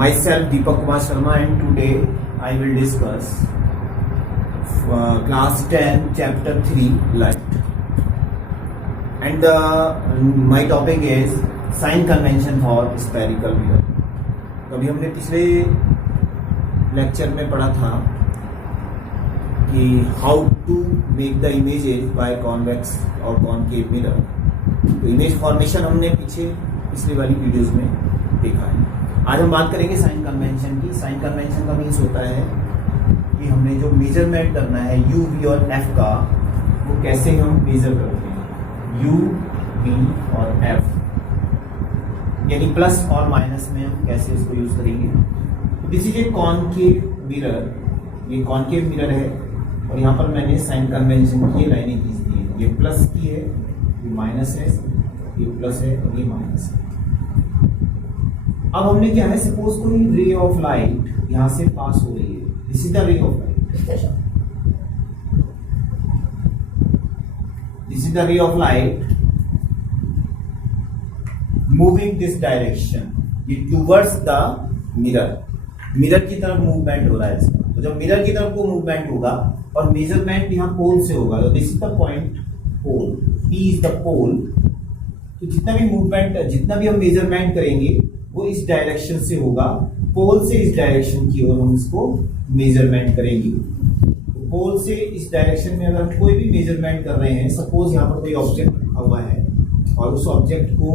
Myself Deepak Kumar Sharma, and today I will discuss class 10 chapter 3 light, and my topic is sign convention for spherical mirror. तो अभी हमने पिछले lecture में पढ़ा था कि how to make the images by convex और concave mirror. तो इमेज फॉर्मेशन हमने पिछली वाली वीडियोस में देखा है। आज हम बात करेंगे साइन कन्वेंशन की। साइन कन्वेंशन का मीन्स होता है कि हमने जो मेजरमेंट करना है यू वी और एफ का, वो कैसे हम मेजर करते हैं। यू वी और एफ यानी प्लस और माइनस में हम कैसे इसको यूज करेंगे। This is a concave mirror, ये कॉनकेव मिरर है और यहाँ पर मैंने साइन कन्वेंशन की लाइनें खींच दी है। ये प्लस की है, ये माइनस है, ये प्लस है और ये माइनस है। अब हमने क्या है, सपोज कोई रे ऑफ लाइट यहां से पास हो रही है। This is the ray of light, this is the ray of light moving this direction, ये टूवर्ड्स द मिरर। मिरर की तरफ मूवमेंट हो रहा है इसका। तो जब मिरर की तरफ को मूवमेंट होगा और मेजरमेंट यहाँ पोल से होगा, तो this is the point pole, P is the pole. तो जितना भी मूवमेंट, जितना भी हम मेजरमेंट करेंगे वो इस डायरेक्शन से होगा। पोल से इस डायरेक्शन की ओर हम इसको मेजरमेंट करेंगे। तो पोल से इस डायरेक्शन में अगर हम कोई भी मेजरमेंट कर रहे हैं, सपोज यहाँ पर कोई ऑब्जेक्ट रखा हुआ है और उस ऑब्जेक्ट को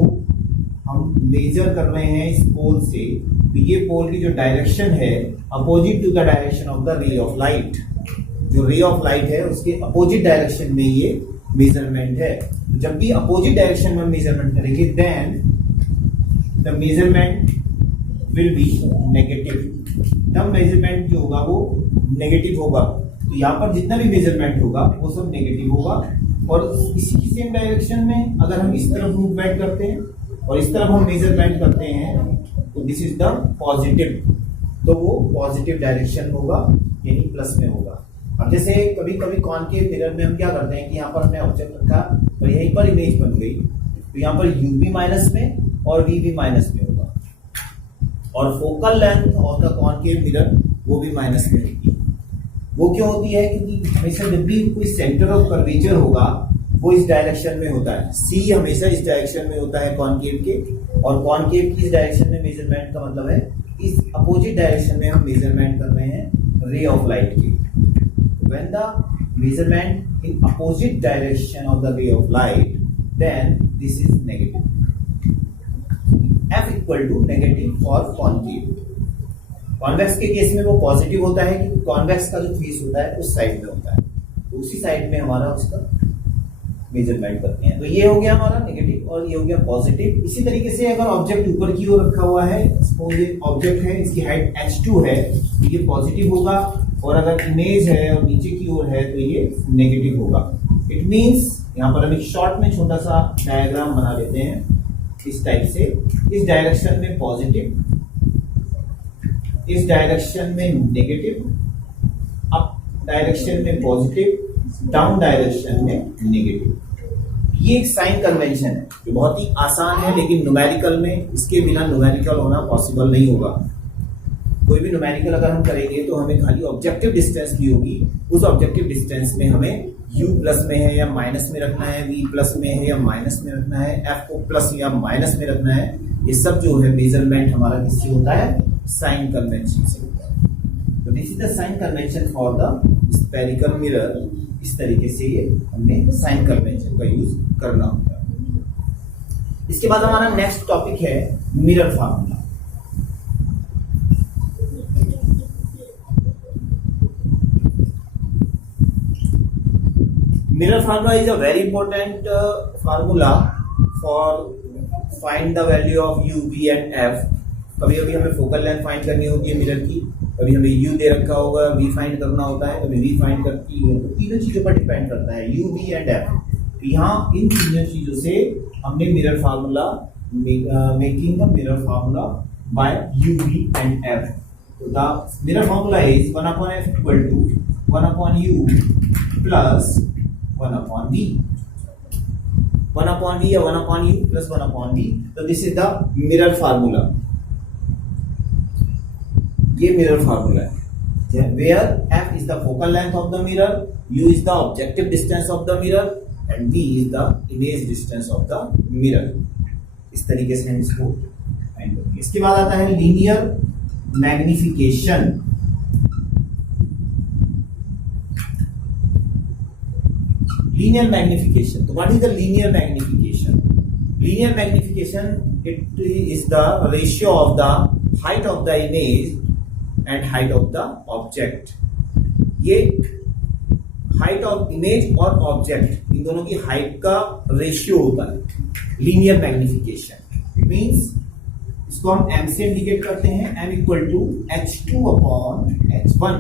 हम मेजर कर रहे हैं इस पोल से, तो ये पोल की जो डायरेक्शन है opposite to the direction of the ray of light. जो रे ऑफ लाइट है उसके अपोजिट डायरेक्शन में ये मेजरमेंट है। जब भी अपोजिट डायरेक्शन में मेजरमेंट करेंगे then the measurement will be negative. तब मेजरमेंट जो होगा वो नेगेटिव होगा। तो यहाँ पर जितना भी मेजरमेंट होगा वो सब नेगेटिव होगा। और इसी की सेम डायरेक्शन में अगर हम इस तरफ मूवमेंट करते हैं और इस तरफ हम मेजरमेंट करते हैं तो दिस इज द पॉजिटिव, तो वो पॉजिटिव डायरेक्शन होगा यानी प्लस में होगा। अब जैसे कभी कभी कॉनकेव मिरर में हम क्या करते हैं कि यहाँ पर हमने ऑब्जेक्ट रखा और यहीं पर इमेज बन गई, तो यहाँ पर यू भी माइनस में और वी भी माइनस में होगा और focal length of the concave mirror वो भी माइनस में होगी। वो क्यों होती है? क्योंकि हमेशा जब भी कोई सेंटर ऑफ कर्वेचर होगा वो इस डायरेक्शन में होता है। सी हमेशा इस डायरेक्शन में होता है कॉनकेव के, और कॉनकेव की इस डायरेक्शन में मेजरमेंट का मतलब है इस अपोजिट डायरेक्शन में हम मेजरमेंट कर रहे हैं रे ऑफ लाइट की। When the measurement in opposite direction of the ray of light, then this is negative. F equal to negative for concave. Convex के केस में वो पॉजिटिव होता है क्योंकि कॉन्वेक्स का जो फेस होता है उस साइड में होता है, तो उसी साइड में हमारा उसका मेजरमेंट करते हैं। तो ये हो गया हमारा नेगेटिव और ये हो गया पॉजिटिव। इसी तरीके से अगर ऑब्जेक्ट ऊपर की ओर रखा हुआ है, सपोज ये ऑब्जेक्ट है, इसकी हाइट h2 है, तो ये पॉजिटिव होगा, और अगर इमेज है और नीचे की ओर है तो ये नेगेटिव होगा। इट मींस यहाँ पर हम एक शॉर्ट में छोटा सा डायग्राम बना लेते हैं इस टाइप से। इस डायरेक्शन में पॉजिटिव, इस डायरेक्शन में नेगेटिव, अप डायरेक्शन में पॉजिटिव, डाउन डायरेक्शन में नेगेटिव। ये एक साइन कन्वेंशन है जो बहुत ही आसान है, लेकिन न्यूमेरिकल में इसके बिना न्यूमेरिकल होना पॉसिबल नहीं होगा। कोई भी न्यूमेरिकल अगर हम करेंगे तो हमें खाली ऑब्जेक्टिव डिस्टेंस की होगी। उस ऑब्जेक्टिव डिस्टेंस में हमें u प्लस में है या माइनस में रखना है, v प्लस में है या माइनस में रखना है, f को प्लस या माइनस में रखना है। ये सब जो है मेजरमेंट हमारा किससे होता है? साइन कन्वेंशन से होता है। तो this is the sign convention for the spherical mirror. इस तरीके से ये हमने साइन कन्वेंशन का यूज करना होता है। इसके बाद हमारा नेक्स्ट टॉपिक है mirror formula. Mirror formula is a very important formula for find the value of u, v and f. कभी कभी हमें फोकल लेंथ फाइंड करनी होती है मिरर की, कभी हमें u दे रखा होगा, v फाइंड करना होता है, कभी v फाइंड करती है। तो तीनों चीजों पर डिपेंड करता है u, v एंड f। तो यहाँ इन तीनों चीजों से हमने mirror formula making the mirror formula by u, v and f। तो the mirror formula is 1/f equal to 1/u plus 1/v, 1/v या 1/u plus 1/v. So this is the mirror formula. ये mirror formula है, where f is the focal length of the mirror, u is the objective distance of the mirror and v is the image distance of the mirror। इस तरीके से हम इसको find करेंगे। इसके बाद आता है लीनियर मैग्निफिकेशन। लीनियर मैग्निफिकेशन, तो what is the linear magnification? Linear magnification, it is the ratio of the height of the image and height of the object. ये हाइट ऑफ इमेज और ऑब्जेक्ट, इन दोनों की हाइट का ratio होता है linear magnification. Means इसको हम m से इंडिकेट करते हैं, m equal to h2 upon h1।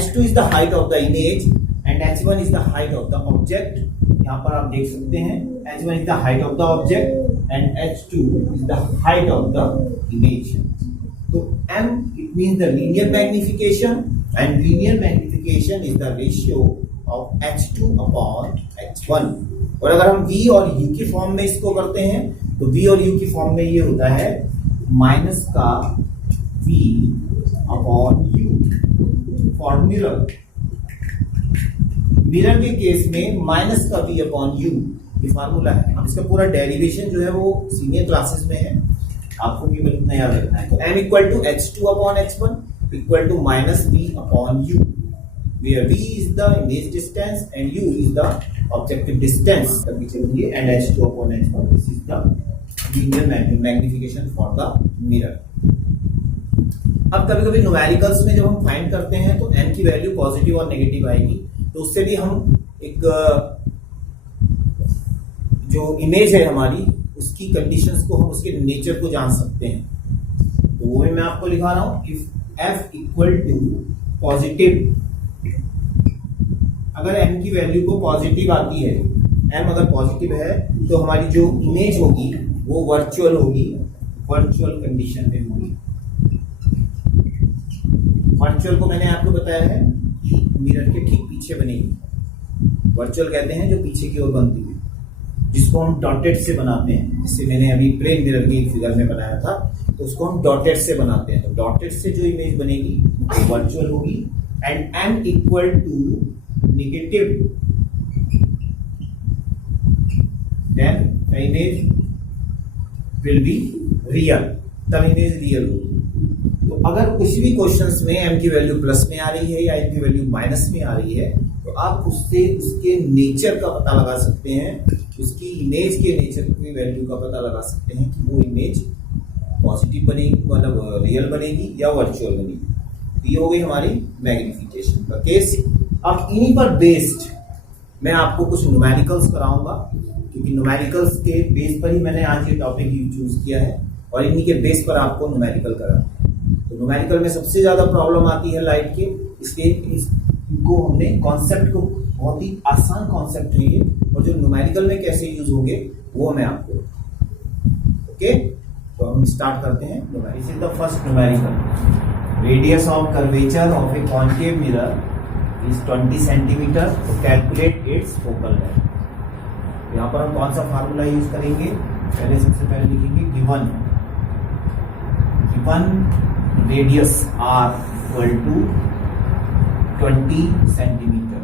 h2 is the height of the image and h1 is the height of the object. यहां पर आप देख सकते हैं h1 is the height of the object and h2 is the height of the image. तो m it means the linear magnification and linear magnification is the ratio of h2 upon h1। और अगर हम v और u की form में इसको करते हैं तो v और u की फॉर्म में ये होता है माइनस का v upon u for mirror. Mirror के केस में माइनस का v अपॉन u ये फार्मूला है। अब इसका पूरा डेरिवेशन जो है वो सीनियर क्लासेस में है, आपको केवल इतना याद रखना है। तो m equal to h2 upon h1 equal to minus v upon u, where v is the image distance and u is the objective distance। तभी चलेंगे and h2 upon h1 this is the linear magnification for the mirror। अब कभी कभी numericals में जब हम find करते हैं तो n की वैल्यू पॉजिटिव और नेगेटिव आएगी, तो उससे भी हम एक जो इमेज है हमारी उसकी कंडीशंस को, हम उसके नेचर को जान सकते हैं। तो वो मैं आपको लिखा रहा हूं, if f equal to positive, अगर m की वैल्यू को पॉजिटिव आती है, m अगर पॉजिटिव है तो हमारी जो इमेज होगी वो वर्चुअल होगी, वर्चुअल कंडीशन में होगी। वर्चुअल को मैंने आपको बताया है कि मिरर के ठीक पीछे बनेगी। वर्चुअल कहते हैं जो पीछे की ओर बनती है, जिसको हम डॉटेड से बनाते हैं। जिससे मैंने अभी प्लेन मिरर के फिगर में बनाया था, तो उसको हम डॉटेड से बनाते हैं। तो डॉटेड से जो इमेज बनेगी वो वर्चुअल होगी and m equal to negative, then the image will be real, तब इमेज रियल होगी। तो अगर किसी भी क्वेश्चंस में m की वैल्यू प्लस में आ रही है या m की वैल्यू माइनस में आ रही है, तो आप उससे उसके नेचर का पता लगा सकते हैं, उसकी इमेज के नेचर की वैल्यू का पता लगा सकते हैं कि वो इमेज पॉजिटिव बनेगी, मतलब रियल बनेगी या वर्चुअल बनेगी। तो ये हो गई हमारी मैग्निफिकेशन का केस। अब इन्हीं पर बेस्ड मैं आपको कुछ न्यूमेरिकल्स कराऊंगा, क्योंकि न्यूमेरिकल्स के बेस पर ही मैंने आज ये टॉपिक चूज किया है और इन्हीं के बेस पर आपको न्यूमेरिकल कराना है। तो न्यूमेरिकल में सबसे ज्यादा प्रॉब्लम आती है लाइट के, इसलिए इनको हमने कॉन्सेप्ट को, बहुत ही आसान कॉन्सेप्ट है ये, और जो न्यूमेरिकल में कैसे यूज होंगे वो मैं आपको, ओके। तो हम स्टार्ट करते हैं numerical. This is the first numerical. Radius of curvature of a concave mirror is 20 centimetre. तो कैलकुलेट इट्स फोकल लेंथ। यहाँ पर हम कौन सा फार्मूला यूज करेंगे? पहले सबसे पहले लिखेंगे given radius r equal to 20 centimetre.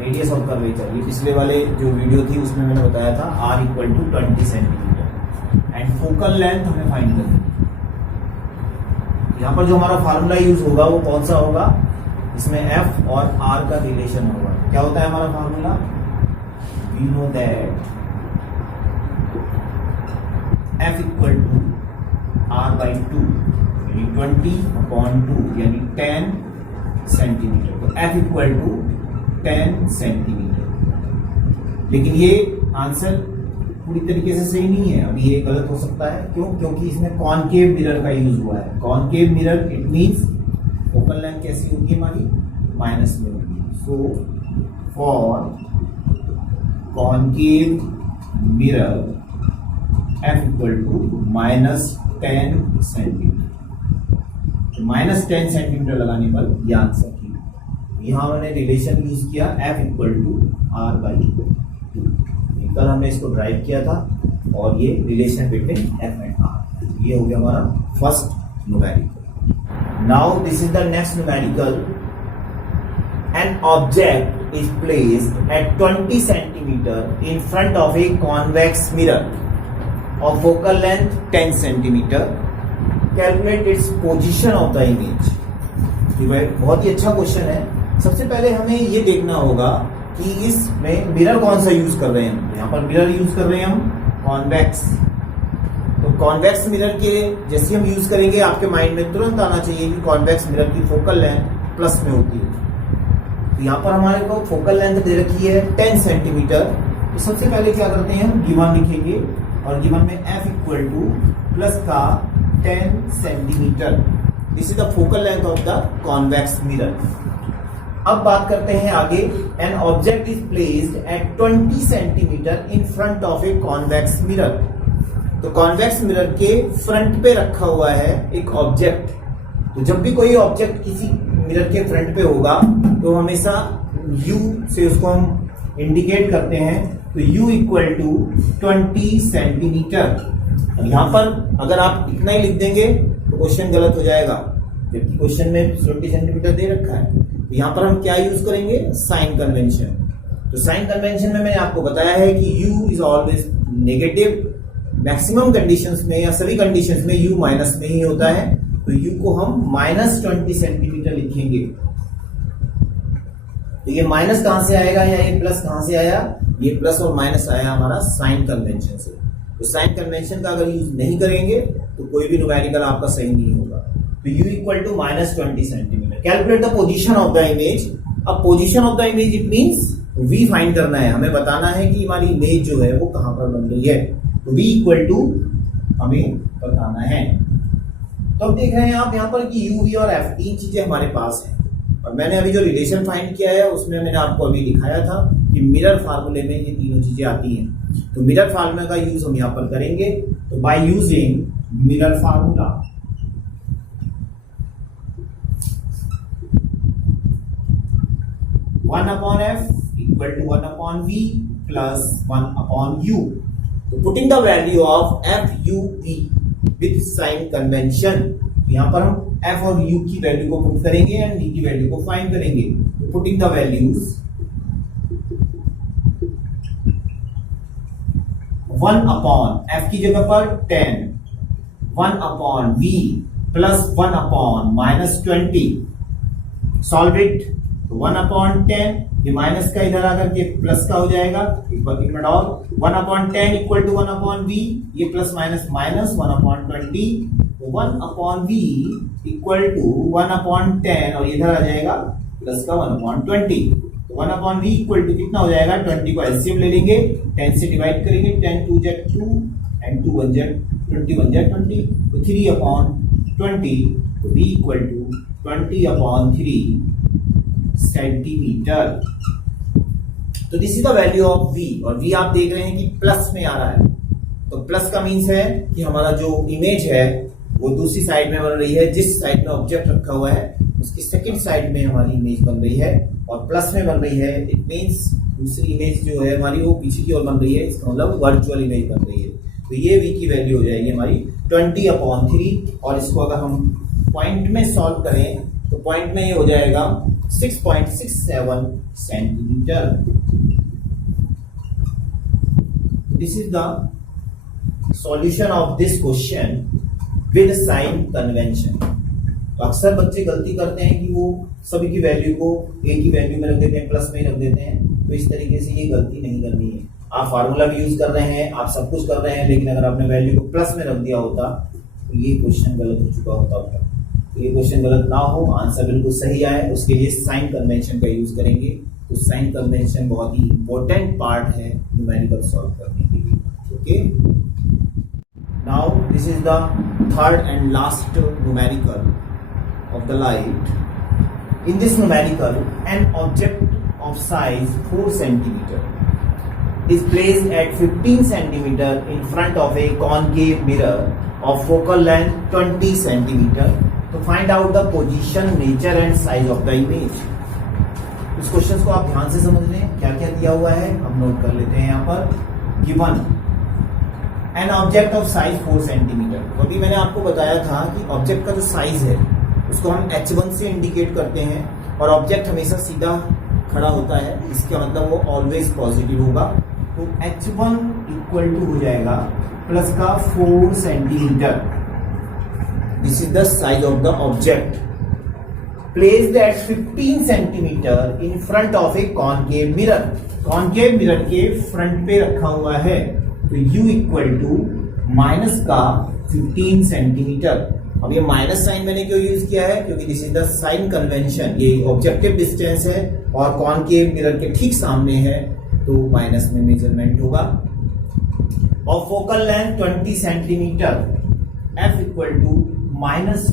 Radius of curvature, ये पिछले वाले जो वीडियो थी उसमें मैंने बताया था r equal to 20 centimetre and focal length हमें फाइंड करनी है। यहाँ पर जो हमारा फार्मूला यूज होगा वो कौन सा होगा? इसमें f और r का रिलेशन होगा। क्या होता है हमारा formula? We know that f equal to r by 2 यानी 20/2 यानी 10 सेंटीमीटर। तो f इक्वल टू 10 सेंटीमीटर। लेकिन ये आंसर पूरी तरीके से सही नहीं है, अभी ये गलत हो सकता है। क्यों? क्योंकि इसमें कॉनकेव मिरर का यूज हुआ है। Concave mirror it means focal length कैसी होगी हमारी? माइनस में होगी। So for concave mirror f equal to -10 centimetre. -10 centimetre लगाने पर यह आंसर की। यहाँ मैंने रिलेशन यूज किया f equal to r by 2। कल हमने इसको ड्राइव किया था और ये relation between f and r। ये हो गया हमारा first numerical. Now this is the next numerical. An object is placed at 20 centimeter in front of a convex mirror of focal length 10 centimeter. Calculate its position of the image. बहुत ही अच्छा question है। सबसे पहले हमें ये देखना होगा कि इसमें मिरर कौन सा यूज कर रहे हैं हम। यहाँ पर मिरर यूज कर रहे हैं हम कॉन्वेक्स। तो कॉन्वेक्स मिरर के जैसे हम यूज करेंगे आपके माइंड में तुरंत आना चाहिए कि कॉन्वेक्स मिरर की फोकल लेंथ प्लस में होती है। तो यहाँ पर हमारे को फोकल लेंथ दे रखी है 10 सेंटीमीटर। तो सबसे पहले क्या करते हैं हम गिवन लिखेंगे और गिवन में f इक्वल टू प्लस का 10 centimetre. This is the focal length of the convex mirror. अब बात करते हैं आगे। An object is placed at 20 centimetre in front of a convex mirror. तो कॉन्वेक्स मिरर के फ्रंट पे रखा हुआ है एक ऑब्जेक्ट। तो जब भी कोई ऑब्जेक्ट किसी मिरर के फ्रंट पे होगा तो हमेशा U से उसको हम इंडिकेट करते हैं। तो U इक्वल टू 20 सेंटीमीटर। यहाँ पर अगर आप इतना ही लिख देंगे तो क्वेश्चन गलत हो जाएगा, जबकि क्वेश्चन में 20 सेंटीमीटर दे रखा है। तो यहाँ पर हम क्या यूज करेंगे, साइन कन्वेंशन। तो साइन कन्वेंशन में मैंने आपको बताया है कि U is always negative. Maximum conditions में या सभी कंडीशंस में U माइनस में ही होता है। तो U को हम -20 सेंटीमीटर लिखेंगे। तो ये माइनस कहां से आएगा या ये प्लस कहां से आया, ये प्लस और माइनस आया हमारा साइन कन्वेंशन से। तो साइन कन्वेंशन का अगर यूज नहीं करेंगे तो कोई भी न्यूमेरिकल आपका सही नहीं होगा। तो U equal to -20 centimetre. Calculate the position of the image. अब position of the image it means V find करना है, हमें बताना है कि हमारी इमेज जो है वो कहां पर बन रही है। तो V इक्वल टू हमें बताना है। तो अब देख रहे हैं आप यहाँ पर कि U, V और F तीन चीजें हमारे पास हैं। और मैंने अभी जो रिलेशन फाइंड किया है उसमें मैंने आपको अभी दिखाया था कि मिरर फार्मूले में ये तीनों चीजें आती हैं। तो मिरर फार्मूला का यूज हम यहाँ पर करेंगे। तो by using mirror formula, one upon F equal to 1/V plus 1/U। तो putting the value of F, U, V with sign convention. यहाँ पर हम F और U की वैल्यू को पुट करेंगे एंड V की वैल्यू को फाइंड करेंगे। तो पुटिंग द वैल्यूज 1/F की जगह पर 10, 1/V प्लस 1/-20। Solve it. तो 1/10 ये माइनस का इधर आकर के प्लस का हो जाएगा। एक मिनट और, 1/10 इक्वल टू 1/V, ये प्लस माइनस माइनस 1/20। तो 1/V इक्वल टू 1/10 और इधर आ जाएगा प्लस का 1/20। तो 1/V इक्वल टू कितना हो जाएगा, 20 को एलसीएम ले लेंगे, 10 से डिवाइड करेंगे, 10 2 × 2 एंड 2 1 × 20 1 × 20। तो 3/20। तो V इक्वल टू 20/3 सेंटीमीटर। तो this is the value of V। और V आप देख रहे हैं कि प्लस में आ रहा है। तो प्लस का मीन्स है कि हमारा जो इमेज है वो दूसरी साइड में बन रही है। जिस साइड में ऑब्जेक्ट रखा हुआ है उसकी सेकंड साइड में हमारी इमेज बन रही है और प्लस में बन रही है। इट मीन्स दूसरी इमेज जो है हमारी वो पीछे की ओर बन रही है। इसका मतलब वर्चुअल इमेज बन रही है। तो ये V की वैल्यू हो जाएगी हमारी 20/3। और इसको अगर हम पॉइंट में सॉल्व करें तो पॉइंट में ये हो जाएगा 6.67 centimetre. This is the solution of this question with sign convention. तो अक्सर बच्चे गलती करते हैं कि वो सभी की वैल्यू को A की वैल्यू में रख देते हैं, प्लस में ही रख देते हैं। तो इस तरीके से ये गलती नहीं करनी है। आप फार्मूला भी यूज कर रहे हैं, आप सब कुछ कर रहे हैं, लेकिन अगर आपने वैल्यू को प्लस में रख दिया होता तो ये क्वेश्चन गलत हो चुका होता। तो ये क्वेश्चन गलत ना हो, आंसर बिल्कुल सही आए, उसके लिए साइन कन्वेंशन का यूज करेंगे। तो साइन कन्वेंशन बहुत ही इंपॉर्टेंट पार्ट है न्यूमेरिकल सॉल्व करने के लिए। Okay, now this is the third and last numerical of the light. In this numerical, an object of size 4 centimeter is placed at 15 centimeter in front of a concave mirror of focal length 20 centimeter. To find out the position, nature and size of the image. इस question को आप ध्यान से समझ लें, क्या क्या दिया हुआ है हम नोट कर लेते हैं। यहाँ पर given an object of size 4 centimetre. तो अभी मैंने आपको बताया था कि ऑब्जेक्ट का जो साइज है उसको हम h1 से इंडिकेट करते हैं और ऑब्जेक्ट हमेशा सीधा खड़ा होता है, इसका मतलब वो ऑलवेज पॉजिटिव होगा। तो h1 इक्वल टू हो जाएगा प्लस का 4 centimetre. This is the size of the object placed at 15 centimetre in front of A concave mirror. Concave mirror के फ्रंट पे रखा हुआ है, तो u इक्वल टू माइनस का 15 सेंटीमीटर। अब ये माइनस साइन मैंने क्यों यूज किया है, क्योंकि this is the sign convention. ये ऑब्जेक्टिव डिस्टेंस है और कॉनकेव मिरर के ठीक सामने है, तो माइनस में मेजरमेंट होगा। और focal length 20 centimetre, f equal to minus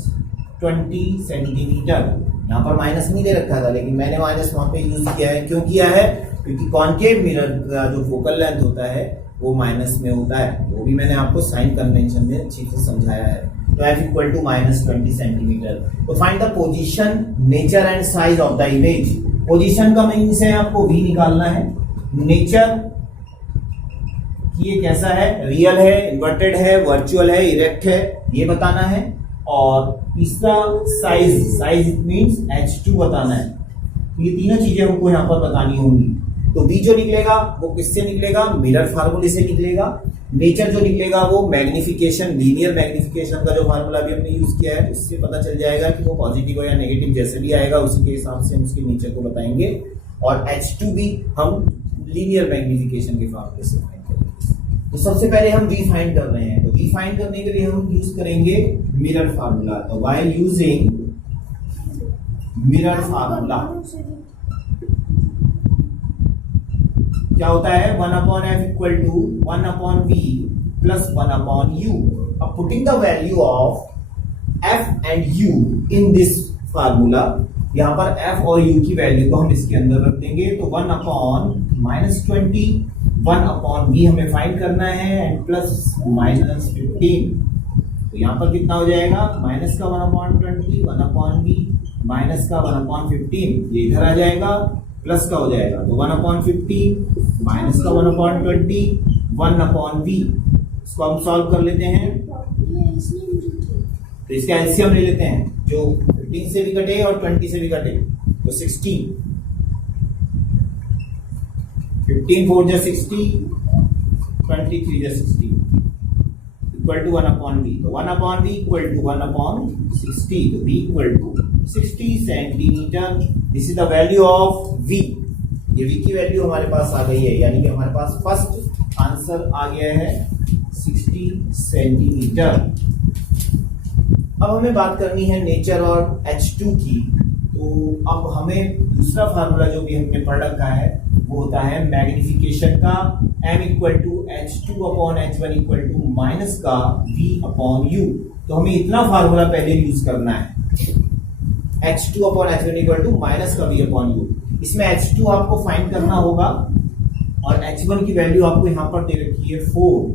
20 centimetre. यहाँ पर माइनस नहीं दे रखा था, लेकिन मैंने माइनस वहां पे यूज किया है। क्यों किया है, क्योंकि कॉनकेव मिरर का जो फोकल लेंथ होता है वो माइनस में होता है। वो भी मैंने आपको साइन कन्वेंशन में अच्छी से समझाया है। तो f equal to minus 20 centimetre. तो find the position, nature and size of the image. Position का मीन्स है आपको v निकालना है, नेचर कि ये कैसा है, रियल है, इन्वर्टेड है, वर्चुअल है, इरेक्ट है, ये बताना है। और तीसरा size, size it means h2 बताना है। तो ये तीनों चीजें हमको यहाँ पर बतानी होंगी। तो v जो निकलेगा वो किससे निकलेगा, मिरर फार्मूले से निकलेगा। नेचर जो निकलेगा वो मैग्निफिकेशन, लीनियर मैग्निफिकेशन का जो फार्मूला भी हमने यूज किया है उससे पता चल जाएगा कि वो पॉजिटिव हो या नेगेटिव, जैसे भी आएगा उसी के हिसाब से हम उसके नेचर को बताएंगे। और h2 भी हम लीनियर मैग्निफिकेशन के फार्मूले से फाइंड करेंगे। तो सबसे पहले हम v फाइंड कर रहे हैं, तो v फाइंड करने के लिए हम यूज करेंगे मिरर फार्मूला। तो व्हाइल यूजिंग मिरर फार्मूला क्या होता है, 1/f equal to 1/v plus 1/u। अब putting the value of f and u in this formula, यहां पर f और u की वैल्यू को हम इसके अंदर रख देंगे। तो 1/-20, 1/v हमें फाइंड करना है एंड प्लस -15। तो यहां पर कितना हो जाएगा, माइनस का 1/20, 1/v माइनस का 1/15, ये इधर आ जाएगा, प्लस का हो जाएगा। तो 1/15 माइनस का 1/20, 1/v। इसको हम सॉल्व कर लेते हैं। तो इसका एलसीएम ले लेते हैं, जो 15 से भी कटे और 20 से भी कटे, तो 60। 15 4 जा 60, 23 जा 60 इक्वल टू 1/v। तो 1/v इक्वल टू 1/60। तो v equal to 60 centimetre. This is the value of v। ये v की वैल्यू हमारे पास आ गई है, यानी कि हमारे पास फर्स्ट आंसर आ गया है 60 सेंटीमीटर। अब हमें बात करनी है नेचर और h2 की। तो अब हमें दूसरा फार्मूला जो भी हमने पढ़ रखा है वो होता है मैग्निफिकेशन का, m equal to h2/h1 equal to minus का v/u। तो हमें इतना फार्मूला पहले यूज करना है, h2/h1 इक्वल टू माइनस का v/u। इसमें h2 आपको फाइंड करना होगा और h1 की वैल्यू आपको यहां पर दे रखी है 4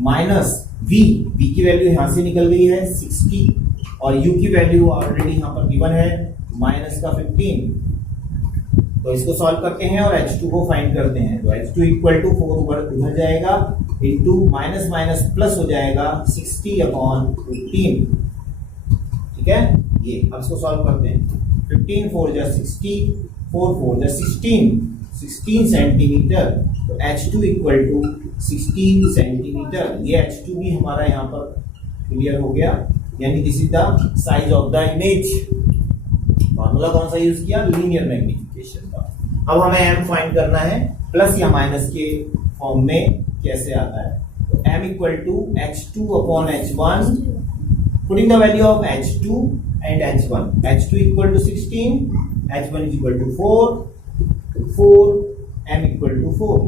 माइनस v की वैल्यू यहां से निकल गई है 60 और u की वैल्यू ऑलरेडी यहां पर गिवन है माइनस का 15। तो इसको सॉल्व करते हैं और h2 को फाइंड करते हैं। तो h2 इक्वल टू 4 उधर जाएगा, इंटू माइनस माइनस प्लस हो जाएगा 60/15। ठीक है, ये अब इसको सॉल्व करते हैं। 15 4 जा 60, 4 4 जा 16 सेंटीमीटर। तो h2 इक्वल टू 16 सेंटीमीटर। ये h2 भी हमारा यहाँ पर क्लियर हो गया, यानी this is the size of the image. Formula कौन सा यूज किया, लीनियर मैग्निफिकेशन का। अब हमें m फाइंड करना है, प्लस या माइनस के फॉर्म में कैसे आता है। तो m equal to h2/h1, putting the value of h2 and h1। h2 equal to 16, h1 is equal to 4, m equal to 4।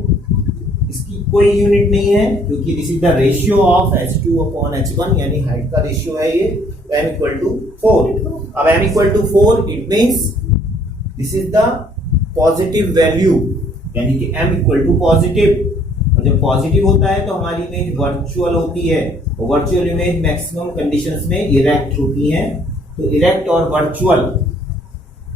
इसकी कोई यूनिट नहीं है क्योंकि this is the ratio of h2/h1, यानी हाइट का रेशियो है ये। तो m इक्वल टू 4। अब m equal to 4 it means this is the positive value, यानी कि m इक्वल टू पॉजिटिव। जब पॉजिटिव होता है तो हमारी इमेज वर्चुअल होती है, वर्चुअल इमेज मैक्सिमम कंडीशंस में इरेक्ट होती है। तो इरेक्ट और वर्चुअल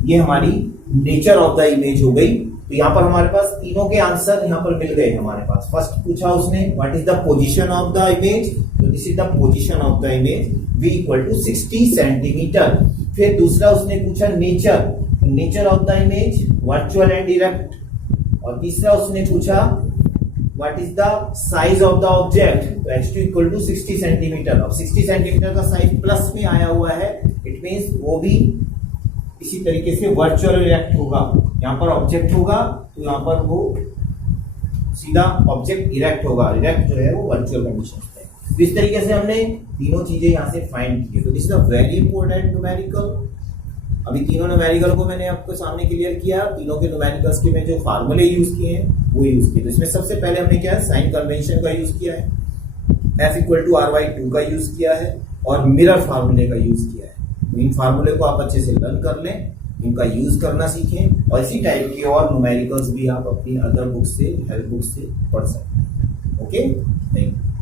ये हमारी नेचर ऑफ द इमेज हो गई। तो यहाँ पर हमारे पास तीनों के आंसर यहाँ पर मिल गए हमारे पास। फर्स्ट पूछा उसने what is the position of the image, तो this is the position of the image, v equal to 60 centimetre. फिर दूसरा उसने पूछा nature of the image, virtual and direct. और तीसरा उसने पूछा what is the size of the object, तो x2 इक्वल टू 60 सेंटीमीटर। अब 60 सेंटीमीटर का साइज प्लस में आया हुआ है, इट मींस वो भी इसी तरीके से वर्चुअल रिएक्ट होगा। यहाँ पर ऑब्जेक्ट होगा तो यहाँ पर वो सीधा ऑब्जेक्ट इरेक्ट होगा, इरेक्ट जो है वो वर्चुअल कंडीशन है। तो इस तरीके से हमने तीनों चीजें यहाँ से फाइंड की है। तो this is a very important numerical. अभी तीनों न्यूमेरिकल को मैंने आपको सामने क्लियर किया, तीनों के न्यूमेरिकल्स के में जो फार्मूले यूज किए हैं वो यूज किए। तो इसमें सबसे पहले हमने क्या है, साइन कन्वेंशन का यूज किया है, F इक्वल टू R/2 का यूज किया है और मिरर फार्मूले का यूज किया है। तो इन फार्मूले को आप अच्छे से लर्न कर लें, इनका यूज करना सीखें और इसी टाइप के और न्यूमेरिकल्स भी आप अपनी अदर बुक से, हेल्प बुक से पढ़ सकते हैं। Okay, thank you.